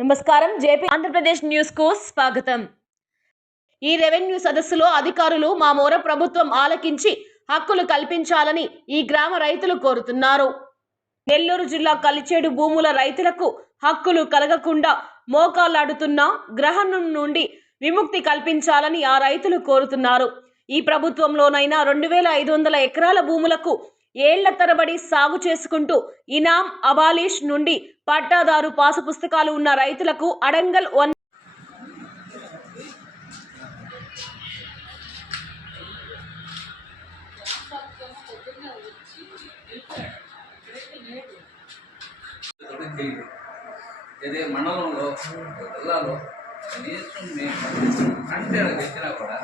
నమస్కారం. జేపీ ఆంధ్రప్రదేశ్ న్యూస్కు స్వాగతం. ఈ రెవెన్యూ సదస్సులో అధికారులు మా మోర ప్రభుత్వం ఆలకించి హక్కులు కల్పించాలని ఈ గ్రామ రైతులు కోరుతున్నారు. నెల్లూరు జిల్లా కలిచేడు భూముల రైతులకు హక్కులు కలగకుండా మోకాళ్ళాడుతున్న గ్రహణం నుండి విముక్తి కల్పించాలని ఆ రైతులు కోరుతున్నారు. ఈ ప్రభుత్వంలోనైనా రెండు వేల ఐదు వందల ఎకరాల భూములకు ఏళ్ళ తరబడి సాగు చేసుకుంటూ ఇనాం అబాలిష్ నుండి పట్టాదారు పాసు పుస్తకాలు ఉన్న రైతులకు అడంగల్ వన్ కూడా ఇదే మండలంలో జిల్లాలో కనీసం మేము అంటే తెచ్చినా కూడా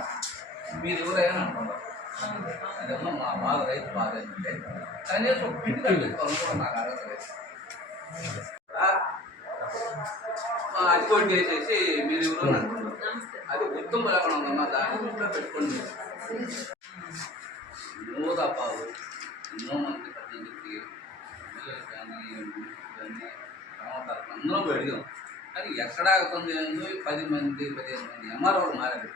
మీరు ఎవరైనా అనుకుంటారు. అదేమో మా బాధ రైతు బాధ ఏంటంటే కనీసం పిండి తగ్గించుకోవాలని కూడా నాకు అర్హత లేదు ఆ, అది కూడా చేసేసి మీరు ఎవరు అంటున్నారు అది ఉత్తమ లేకుండా ఉందమ్మా దాన్ని ఇంట్లో పెట్టుకోండి ఎన్నో తప్పాలు ఎన్నో మంది ప్రజలకి పిల్లలు కానీ ఇవన్నీ రావటాలు అందరూ పోయి అడిగాం కానీ ఎక్కడ ఆగుతుంది ఏందో ఈ పది మంది పదిహేను మంది ఎంఆర్ఓలు మారారు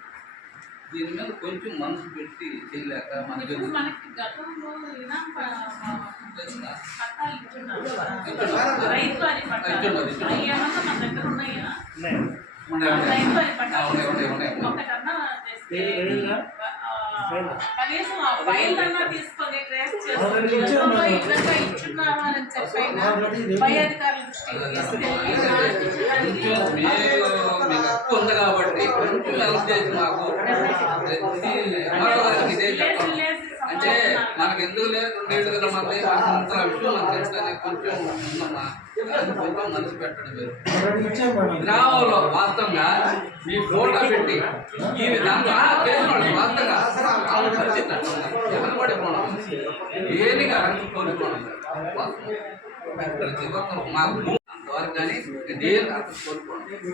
దీని మీద కొంచెం మనసు పెట్టి చేయలేక ఏమన్నా మన కనీసం ఆ ఫైల్ అన్నా తీసుకొని ట్రేస్ అని చెప్పైనా పై అధికారుల దృష్టికి మీరు ఉంది కాబట్టి కొంచెం హెల్ప్ చేసి మాకు. ఇదే అంటే మనకి ఎందుకు లేదు? రెండేళ్ళు కదా మనకు అంత విషయం మనకు తెలుసు కొంచెం ఉందమ్మా కొంచెం మనసు పెట్టండి మీరు. గ్రామంలో వాస్తవంగా మీ ఫోటో పెట్టి ఈ విధంగా చేసినాడు వాస్తవంగా కోరుకోవడం ప్రతి ఒక్కరు మాకు అంతవరకు కానీ అర్థం వాస్తవం ఆల్రెడీ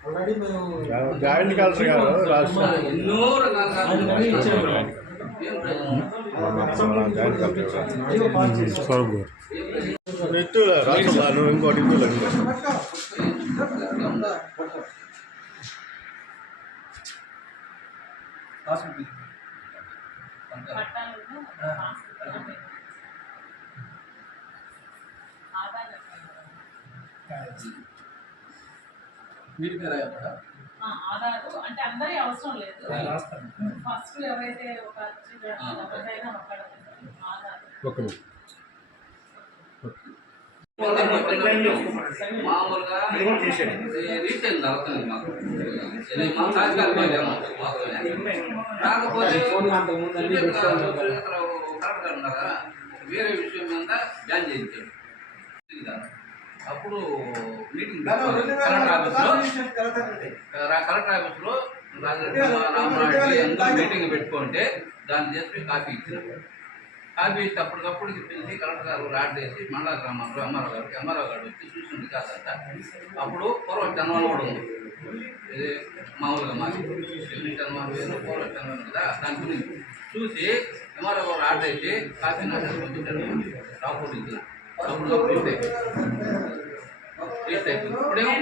మేము జాయింట్ కలెక్టర్ గారు రాష్ట్రం ఎన్నో రకాలుగా ఏం ప్రయోజనం? జాయింట్ కలెక్టర్ గారు జియో పాస్ చేసాం. స్వరూప్ గారు ఎత్తు రాష్ట్రం నువ్వు ఇంకోటి ఇంకో లేదు ఆధార్ అంటే అందరి అవసరం లేదు. ఫస్ట్ ఎవరైతే ఒక. మామూలుగా రీటైల్ మాకు. కాకపోతే ఉన్నారా వేరే విషయం మీద బ్యాన్ చేయించాడు. అప్పుడు మీటింగ్ కలెక్టర్ ఆఫీస్లో అందరూ మీటింగ్ పెట్టుకుంటే దాన్ని చేసి కాపీ ఇచ్చారు. కాపీ ఇస్తే అప్పటికప్పుడు పిలిచి కలెక్టర్ గారు రాడ్ వేసి మండల గ్రామంలో ఎంఆర్ఓ గారికి ఎంఆర్ఓ గారు వచ్చి చూసింది కాదంట అప్పుడు పూర్వ జన్మలు కూడా ఉంది. ఇది మామూలుగా మాది. ఎన్ని జన్మలు వేరు పూర్వ జన్మలు కదా దాని గురించి చూసి ఎంఆర్ఓ గారు ఆర్డర్ వేసి కాపీ నాకు పంపించారు రాకపోతే ఇచ్చిన అప్పుడు ఇప్పుడేమో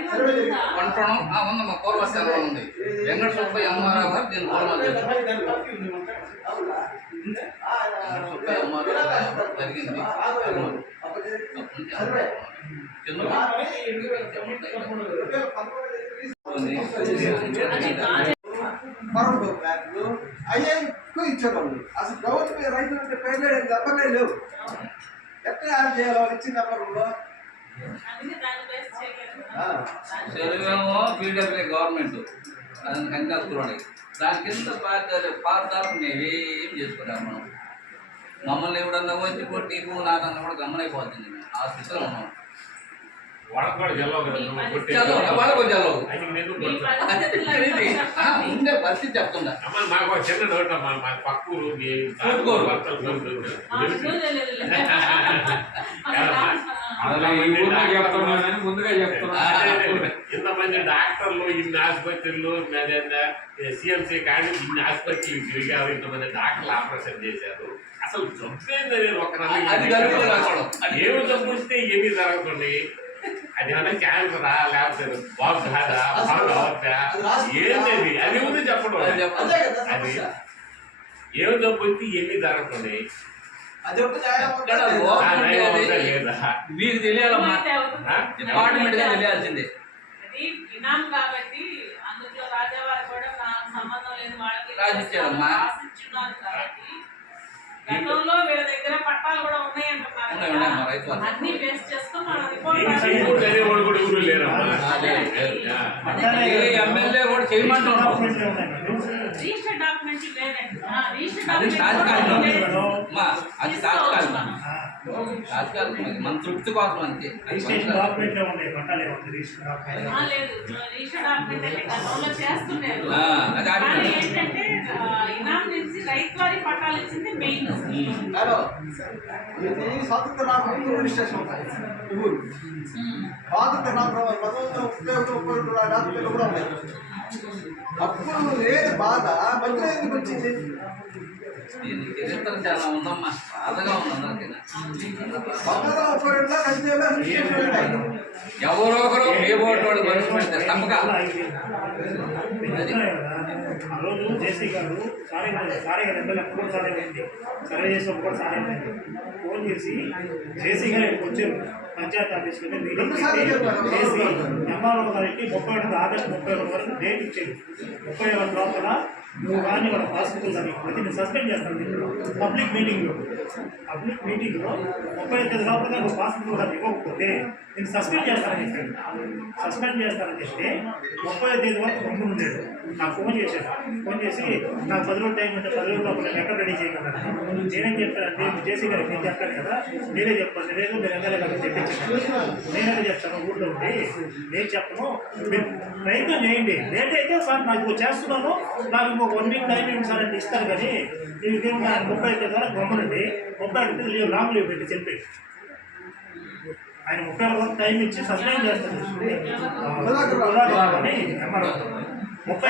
ఉంది మా పూర్వ జన్మలు ఉంది. వెంకట సుబ్బయ్య అమ్మారావు గారు దీన్ని పూర్వం సుబ్బయ్య అమ్మారావు గారు జరిగింది. మరొక బ్యాంకులు అయ్యే ఎక్కువ ఇచ్చేవాళ్ళు. అసలు ప్రభుత్వం రైతులు అంటే పేర్లే నెంబర్లే లేవు. ఎక్కడ యాడ్ చేయాలి? వాళ్ళు ఇచ్చిన నెంబర్లో అందుకే దాన్ని గవర్నమెంట్. దాని కంగారు దాని కింద పాదాలు పాదాలు మేము ఏం చేసుకున్నాం మనం. మమ్మల్ని ఎవడన్నా వచ్చి కొట్టి నువ్వు నాకన్నా కూడా గమనైపోతుంది ఆ స్థితిలో ఉన్నాం. ఉండే పరిస్థితి చెప్తుందా అమ్మ మాకు ఒక చిన్న డౌట్ అమ్మా మా పక్క ఊరు ముందుగా చెప్తున్నా. ఇంతమంది డాక్టర్లు ఇన్ని ఆసుపత్రులు సిఎంసీ కానీ ఇన్ని ఆసుపత్రులు తిరిగారు ఇంతమంది డాక్టర్లు ఆపరేషన్ చేశారు. అసలు జబ్బు ఏంటనేది ఒక ఏమి జబ్బు? వస్తే ఎన్ని జరుగుతుంది అది ఏమన్నా క్యాన్సరా లేకపోతే బాబు కాదా బాబు కావద్దా ఏంటది అది ఉంది చెప్పడం అది జబ్బు వస్తే ఎన్ని జరుగుతుంది? మీకు తెలియాలమ్మా? డిపార్ట్మెంట్గా తెలియాల్సిందే. గతంలో వీళ్ళ దగ్గర పట్టాలు కూడా ఉన్నాయి అంటున్నారు. అన్ని బేస్ మనం ఎమ్మెల్యే కూడా చేయమంటున్నాం రిజిస్టర్ డాక్యుమెంట్ లేదండి ఆ, రిజిస్టర్ అది డాక్యుమెంట్ తాత్కాలికం. అది తాత్కాలికం. మనం. తాత్కాలికం అది. మన తృప్తి కోసం అంతే. రిజిస్టర్ డాక్యుమెంట్ చేస్తున్నారు. Main hello. ఇది స్వాతంత్ర రాకముందు రిజిస్ట్రేషన్ ఉంటాయి. ఊరు. స్వాతంత్ర రాక పంతొమ్మిది ముప్పై ఒకటి ముప్పై రెండు రాత్రులు కూడా ఉన్నాయి. అప్పుడు లేని బాధ? మధ్యలో ఎందుకు వచ్చింది? దీనికి చరిత్ర చాలా ఉందమ్మా. బాధగా ఉంది అందరికీ పంతొమ్మిది వందల ముప్పై రెండులో రంజీలో రిజిస్ట్రేషన్ ఉంటాయి ఎవరో ఒకరు ఏ ఓటు వాడు మనిషి పెడితే తప్పక. ఆ రోజు జేసీ గారు సారీ సారే గారు ఎమ్మెల్యే అప్పుడు సారే అయింది సర్వే చేసినప్పుడు కూడా సారే అయింది ఫోన్ చేసి జేసీ గారు ఇక్కడికి వచ్చారు. పంచాయతీ ఆఫీస్ కింద మీటింగ్ రెండు చేసి ఎంఆర్ఓ గారికి ముప్పై ఒకటి ఆగస్టు ముప్పై ఒకటి వరకు డేట్ ఇచ్చేది ముప్పై ఒకటి లోపల నువ్వు కానీ వాళ్ళ పాస్బుక్ ప్రతిని నేను సస్పెండ్ చేస్తాను పబ్లిక్ మీటింగ్లో పబ్లిక్ మీటింగ్లో ముప్పై తేదీ లోపల నువ్వు పాస్బుక్ కానీ ఇవ్వకపోతే నేను సస్పెండ్ చేస్తానని చెప్పాను. సస్పెండ్ చేస్తానని చెప్తే ముప్పై తేదీ వరకు గమ్మున ఉండేది నాకు ఫోన్ చేశాను ఫోన్ చేసి నాకు పది రోజులు టైం ఉంటే పది రోజుల లోపల ఎక్కడ రెడీ చేయగలను నేనేం చెప్పానంటే చేసి గారికి నేను చెప్పాను కదా మీరే చెప్పండి. లేదు మీరు ఎమ్మెల్యే గారికి చెప్పించాను నేనే చెప్తాను? ఊళ్ళో ఉండి నేను చెప్పను మీరు ప్రయత్నం చేయండి. లేట్ అయితే సార్ నాకు చేస్తున్నాను. నాకు ఇంకో వన్ వీక్ టైం ఇవ్వండి సార్ అంటే ఇస్తాను కానీ దీనికి ముప్పై ఐదు వరకు గమ్మునండి ముప్పై ఐదు లీవ్ లాంగ్ లీవ్ పెట్టి చెప్పి. ఆయన ముప్పై ఐదు వరకు టైం ఇచ్చి సస్పెండ్ చేస్తాను అని ఎంఆర్ఓ ముప్పై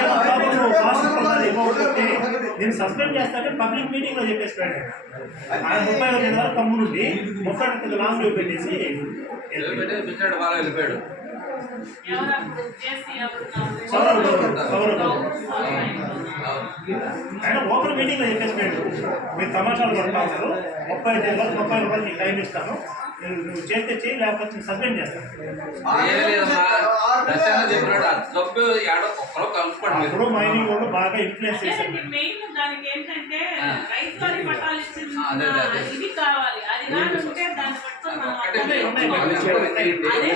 నేను సస్పెండ్ చేస్తానంటే పబ్లిక్ మీటింగ్లో చెప్పేసిపోయాడు ఆయన. ముప్పై ఐదు వరకు కమ్మునుండి ముప్పై ఐదు లాంగ్ లీవ్ పెట్టేసి వెళ్ళిపోయాడు. ఆయన ఓపెన్ మీటింగ్లో చెప్పేసిపోయాడు మీరు తమాషాలు పడతా ఉన్నారు. ముప్పై ఐదు ముప్పై రూపాయలు నీకు టైం ఇస్తాను. నువ్వు చేస్తే చేయి లేకపోతే సస్పెండ్ చేస్తాను అప్పుడు మైనింగ్ వాళ్ళు బాగా ఇన్ఫ్లుయెన్స్ చేశారు. మెయిన్ దానికి ఏంటంటే. రైతు వారి పట్టాలు. ఇది కావాలి. అది కానీ ఉంటే దాన్ని పట్టుకొని మనం ఒక్కటే అర్థం ఉన్నాయి, చేసుకోవాలి. ఉన్నాయి, ఉన్నాయి. అదే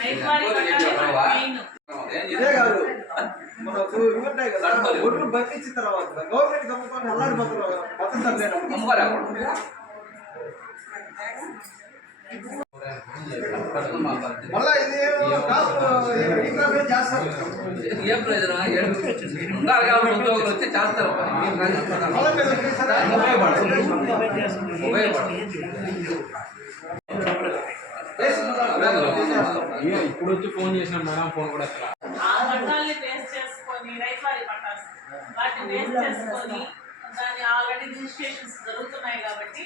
మెయిన్ రైతు వారి పట్టాలే మెయిన్ ఏం ఇదే చేయాలి? కాదు మనకు ఇవి ఉంటాయి కదా. ఒడ్లు బంధించిన తర్వాత గవర్నమెంట్ కమ్ముకొని అల్లాడిపోతున్నారు. మళ్ళా ఇది కాపు రీప్రజెంట్ చేస్తారు. ఏం ప్రయోజనం? ఉండాలి కాబట్టి ఉద్యోగులు వచ్చి చేస్తారు. ఇప్పుడు వచ్చి ఫోన్ చేసిన మేడం ఫోన్ కూడా. ఆ పట్టాలని చేసుకొని రైతు వారి పట్టాలు వాటిని బేస్ చేసుకొని దాన్ని ఆల్రెడీ రిజిస్ట్రేషన్స్ జరుగుతున్నాయి కాబట్టి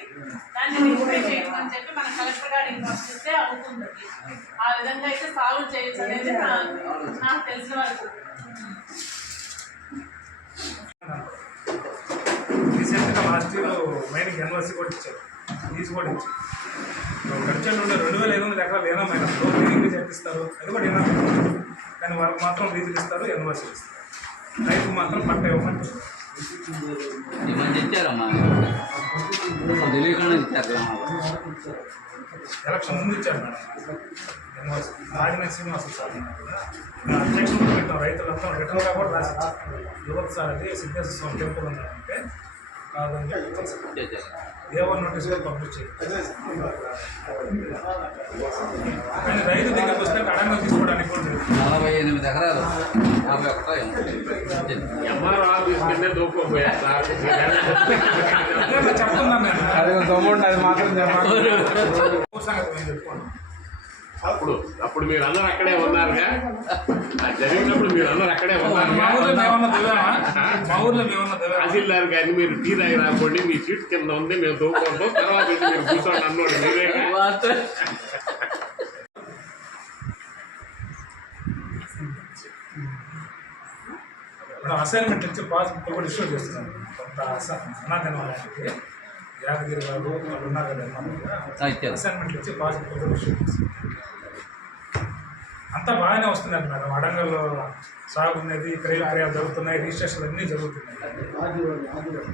దాన్ని వెరిఫై చేయమని చెప్పి మన కలెక్టర్ గారు ఇన్వాల్వ్ చేస్తే అవుతుంది. ఆ విధంగా అయితే సాల్వ్ చేయొచ్చు అనేది నాకు తెలిసిన వరకు. రీసెంట్గా లాస్ట్ ఇయర్ మైనింగ్ ఎన్వర్సీ కూడా ఇచ్చారు. ఫీజు కూడా ఇచ్చారు. ఖర్చు ఉండే రెండు వేల ఐదు వందల ఎకరాలు ఏనా మైనా? మైనింగ్ లీజ్ అది కూడా ఏనా? కానీ వాళ్ళకి మాత్రం ఫీజులు ఇస్తారు ఎన్వర్సీలు ఇస్తారు. రైతు మాత్రం పంట ఇవ్వమంటారు మంది ఇచ్చారమ్మా తెలియకుండా ఇచ్చారు ఎలక్షన్ ముందు ఇచ్చారు మేడం. రాజనీతి శ్రీనివాసం సార్ మేము అధ్యక్షులు పెట్టాం రైతులంతా రిటర్న్గా కూడా రాసి యువత సార్ అది సిద్ధేశ్వర స్వామి టెంపుల్ ఉందంటే కాదని చెప్పి దేవర్ నోటీస్ కూడా పబ్లిష్ చేయాలి కానీ రైతు దగ్గరికి వస్తే అడంగా తీసుకోవడానికి కూడా. నలభై ఎనిమిది ఎకరాలు యాభై ఒకటో ఏమో. ఎంఆర్ ఆఫీస్ కింద దూకోపోయా సార్ అదే నేను చెప్తున్నాను నేను అది తమ్ముడు అది మాత్రం చెప్పాలి ఊరు సంగతి నేను చెప్పుకోను అప్పుడు అప్పుడు మీరు అందరూ అక్కడే ఉన్నారుగా అది జరిగినప్పుడు మీరు అందరూ అక్కడే మా ఊర్లో ఉన్నారుగా మేమన్నా దిగామా మా ఊర్లో మేమన్నా దిగామా తహసీల్దార్ గారిని మీరు టీ తాగి రాకండి మీ సీట్ కింద ఉంది మేము తోడుకుంటాం తర్వాత వచ్చి మీరు కూర్చోండి అన్నోడు మీరేగా మనం అసైన్మెంట్ ఇచ్చి పాస్ బుక్ కూడా ఇష్యూ చేస్తున్నాం కొంత అనాథన వాళ్ళకి యాదగిరి బాబు వాళ్ళు ఉన్నారు కదా. అసైన్మెంట్ ఇచ్చి పాస్ బుక్ కూడా ఇష్యూ చేస్తున్నాం అంతా బాగానే వస్తున్నారు మేడం. అడంగల్లో సాగు ఉన్నది క్రయ క్రయాలు జరుగుతున్నాయి రిజిస్ట్రేషన్ అన్నీ జరుగుతున్నాయి.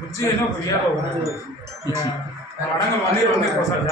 బుజ్జి అని ఒక అడంగల్ వన్ ఇయర్ ఒకసారి